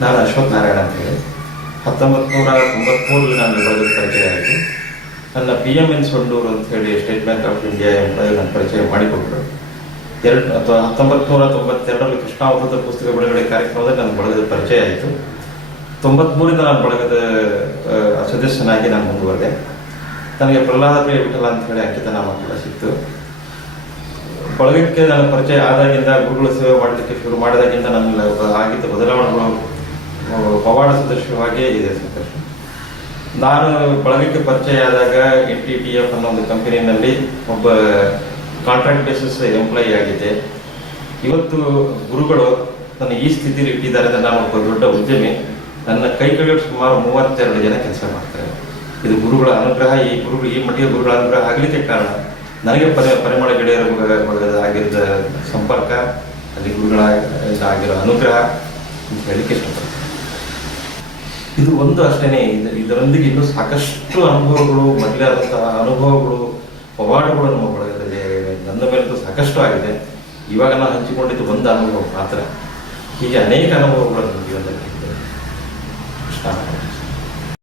ನಾನು ಅಶ್ವಥ್ ನಾರಾಯಣ ಅಂತ ಹೇಳಿ 1993 ನಾನು ಬಳಗದ ಪರಿಚಯ ಆಯಿತು. ನನ್ನ PMN ಸೊಂಡೂರು ಅಂತ ಹೇಳಿ state bank of India employee ನನ್ನ ಪರಿಚಯ ಮಾಡಿಕೊಟ್ಟರು. 1992ರಲ್ಲಿ ಕೃಷ್ಣಾವೃತ ಪುಸ್ತಕ ಬಿಡುಗಡೆ ಕಾರ್ಯಕ್ರಮದಲ್ಲಿ ನನ್ನ ಬಳಗದ ಪರಿಚಯ ಆಯಿತು. 93ರಿಂದ ನಾನು ಬಳಗದ ಸದಸ್ಯನಾಗಿ ನಾನು ಮುಂದುವರೆದೆ. ನನಗೆ ಪ್ರಹ್ಲಾದ ಪ್ರಿಯ ವಿಠಲ ಅಂತ ಹೇಳಿ ಅಂಕಿತ ನಾಮ ಕೂಡ ಸಿಕ್ತು. ಬಳಗಕ್ಕೆ ನನ್ನ ಪರಿಚಯ ಆದಾಗಿಂದ, ಗುರುಗಳ ಸೇವೆ ಮಾಡಲಿಕ್ಕೆ ಶುರು ಮಾಡಿದಾಗಿಂದ ನನ್ನ ಆಗಿದ್ದ ಬದಲಾವಣೆಗಳು ಪವಾಡ ಸದೃಶವಾಗಿಯೇ ಇದೆ ಸಂತೋಷ. ನಾನು ಬಳಗಕ್ಕೆ ಪರಿಚಯ ಆದಾಗ NTTF ಅನ್ನೋ ಒಂದು ಕಂಪನಿಯಲ್ಲಿ ಒಬ್ಬ ಕಾಂಟ್ರಾಕ್ಟ್ ಬೇಸಿಸ್ ಎಂಪ್ಲಾಯಿ ಆಗಿದ್ದೆ. ಇವತ್ತು ಗುರುಗಳು ನನ್ನ ಈ ಸ್ಥಿತಿಯಲ್ಲಿ ಇಟ್ಟಿದ್ದಾರೆ ಅಂದರೆ ನಾನು ಒಬ್ಬ ದೊಡ್ಡ ಉದ್ಯಮಿ. ನನ್ನ ಕೈ ಕೆಳಗೆ ಸುಮಾರು 32 ಜನ ಕೆಲಸ ಮಾಡ್ತಾರೆ. ಇದು ಗುರುಗಳ ಅನುಗ್ರಹ. ಈ ಮಟ್ಟಿಗೆ ಗುರುಗಳ ಅನುಗ್ರಹ ಆಗಲಿಕ್ಕೆ ಕಾರಣ ನನಗೆ ಪರಿಮಳ ಗೆಳೆಯರ ಆಗಿದ್ದ ಸಂಪರ್ಕ, ಅಲ್ಲಿ ಗುರುಗಳ ಆಗಿರೋ ಅನುಗ್ರಹ ಅಂತ ಹೇಳಲಿಕ್ಕೆ ಇಷ್ಟಪಡ್ತೀನಿ. ಇದು ಒಂದು ಅಷ್ಟೇ. ಇದರೊಂದಿಗೆ ಇನ್ನೂ ಸಾಕಷ್ಟು ಅನುಭವಗಳು, ಮೊದಲಾದಂತಹ ಅನುಭವಗಳು, ಪವಾಡಗಳು ನಮ್ಮ ಬಳಗದಲ್ಲಿ ನನ್ನ ಮೇಲಂತೂ ಸಾಕಷ್ಟು ಆಗಿದೆ. ಇವಾಗ ನಾನು ಹಂಚಿಕೊಂಡಿದ್ದು ಒಂದು ಅನುಭವ ಮಾತ್ರ. ಹೀಗೆ ಅನೇಕ ಅನುಭವಗಳು ನಮ್ಮ ಜೀವನದಲ್ಲಿ ಇಷ್ಟ.